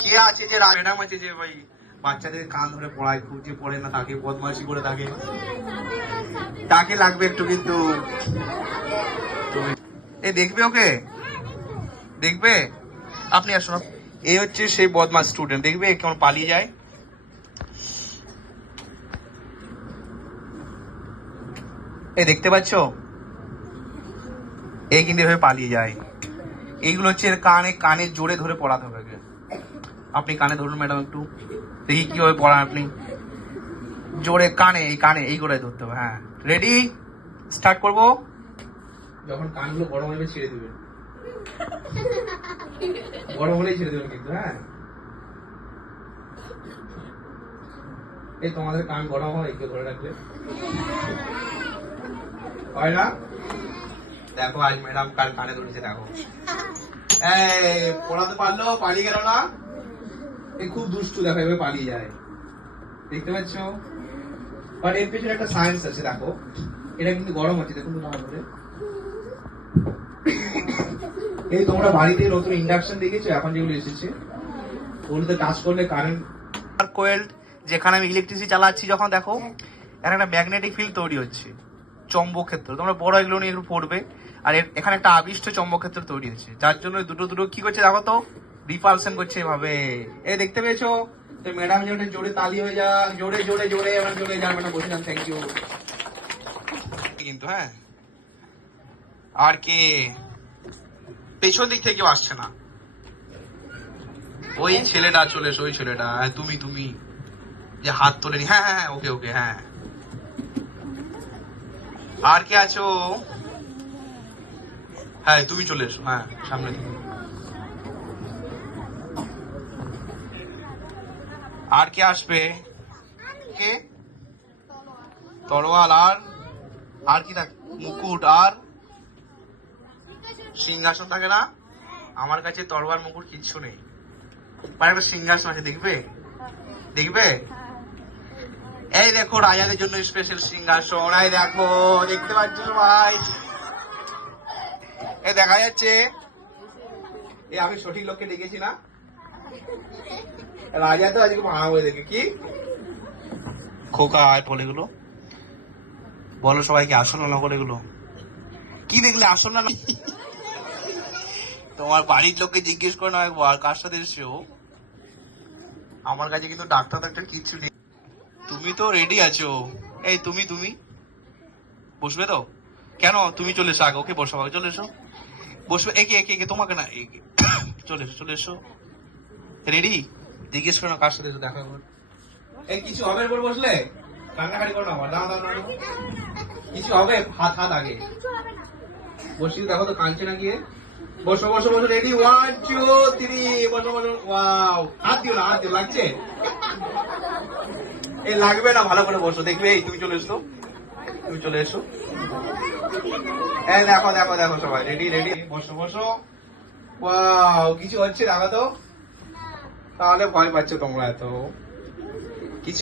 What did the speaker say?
কে আছে যে ম্যাডাম আছে যে ভাই বাচ্চাদের কান ধরে পড়ায়, খুব যে পড়ে না তাকে বদমাইশি করে থাকে, তাকে লাগবে একটু কিন্তু। এই দেখবে ওকে, দেখবে। আপনি আসুন, এই হচ্ছে সেই বদমাস স্টুডেন্ট, দেখবে কেমন পালিয়ে যায়। এই দেখতে পাচ্ছ, এই কিন্তু এভাবে পালিয়ে যায়। এইগুলো হচ্ছে কানে কানে জোরে ধরে পড়াতে হবে। আপনি কানে ধরুন ম্যাডাম, একটু দেখি কিভাবে পড়ান আপনি। জোরে কানে, এই কানে এই গোড়ায় ধরতে হবে। হ্যাঁ, রেডি, স্টার্ট করবো। যখন কানগুলো গরম হবে ছেড়ে দিবে, গরম হলেই ছেড়ে দেবেন কিন্তু। হ্যাঁ, এই তোমাদের কান গরম হয় কেউ ধরে রাখলে হয় না। দেখো আজ ম্যাডাম কার কানে ধরেছে, দেখো। এই পড়াতে পারলো, পালিয়ে গেল না। এই খুব দুষ্টু, দেখো এভাবে পালিয়ে যায়, দেখতে পাচ্ছ। বাট এর পেছনে একটা সায়েন্স আছে, দেখো। এটা কিন্তু গরম হচ্ছে, দেখুন তো ভালো করে। এই তোমরা বাড়িতে নতুন ইন্ডাকশন দেখেছো এখন যেগুলো এসেছে, ওগুলোতে টাচ করলে কারেন্ট কোয়েল, যেখানে আমি ইলেকট্রিসিটি চালাচ্ছি যখন, দেখো এখানে একটা ম্যাগনেটিক ফিল্ড তৈরি হচ্ছে, চৌম্বক ক্ষেত্র। তোমরা বড় এগুলো নিয়ে একটু পড়বে। আর এখানে একটা আবিষ্ট চৌম্বক ক্ষেত্র তৈরি হচ্ছে, যার জন্য দুটো দুটো কি করছে দেখো তো, রিপালশন করছে এভাবে। এই দেখতে পেয়েছো তো ম্যাডাম, যে জোরে তালি হয়ে যা, জোরে জোরে জোরে আমার জোরে যা ম্যাডাম, বসে যান, থ্যাংক ইউ কিন্তু। হ্যাঁ, আর কে পেছন দিক থেকে কেউ আসছে না, ওই ছেলেটা চলে এসো, ওই ছেলেটা। তুমি তুমি যে হাত তোলেনি। হ্যাঁ হ্যাঁ, ওকে ওকে, হ্যাঁ। আর কে আছো? হ্যাঁ, তুমি চলে এসো, হ্যাঁ সামনে তুমি। আর কে আসবে? কে? তরোয়াল, আর কি থাকে? মুকুট আর সিংহাসন থাকে না? আমার কাছে তরোয়াল মুকুট কিচ্ছু নেই, একটা সিংহাসন আছে, দেখবে, দেখবে। এই দেখো রাজাদের জন্য স্পেশাল সিংহাসন, এই দেখো, দেখতে পাচ্ছ ভাই, এই দেখা যাচ্ছে। এই আমি সঠিক লোককে ডেকেছি না, রাজা তো আজকে ভাড়া বলে দেখে কি খোকা আয় বলে এগুলো বলো সবাইকে, আসল না নকল এগুলো? কি দেখলে, আসল না? তোমার বাড়ির লোককে জিজ্ঞেস করে না একবার কার সাথে এসছো। আমার কাছে কিন্তু ডাক্তার ডাক্তার কিচ্ছু নেই। তুমি তো রেডি আছো। এই তুমি তুমি বসবে তো? কেন, তুমি চলে এসো আগে, ওকে বসো আগে, চলে এসো, বসবে। একে একে একে, তোমাকে না, একে চলে এসো, চলে এসো। রেডি, জিজ্ঞেস করো না কার সাথে দেখা কর। এই কিছু হবে বলে বসলে, কান্নাকাটি করো না আমার, দাঁড়াও দাঁড়াও, কিছু হবে? হাত হাত আগে বসিয়ে দেখো তো, কাঁদছে না গিয়ে। বসো বসো বসো, রেডি, 1 2 3, বসো বসো। ওয়াও, হাত দিও না, হাত দিও, লাগছে? এই লাগবে না, ভালো করে বসো, দেখবে। এই তুমি চলে এসো, তুমি চলে এসো। এই দেখো দেখো দেখো, সবাই রেডি রেডি, বসো বসো। ওয়াও, কিছু হচ্ছে দেখো তো। তাহলে ভয় পাচ্ছ তোমরা এত?